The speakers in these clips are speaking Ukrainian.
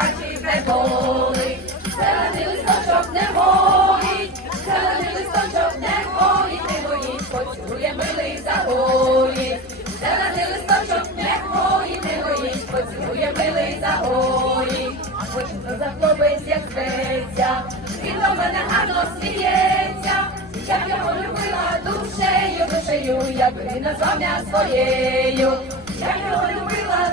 де болить. Зелений листочок не горить, зелений листочок не горить, не горить, поцілує милий загоїть. Зелений листочок не горить, не горить, поцілує милий загоїть. Хочеться за хлопець, як зветься, він до мене гарно сміється. Я б його любила душею, душею, я би він назвав мене своєю. Я його любила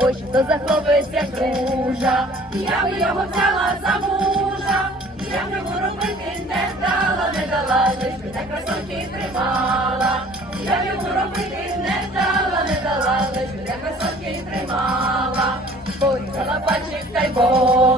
Ой, що то за хлопець як дружа, я би його взяла за мужа, я б йому робити не дала, не дала, лиш би так красотки тримала. Я б йому робити не дала, не дала, лиш би так красотки тримала. Поїхала пачик та й болить,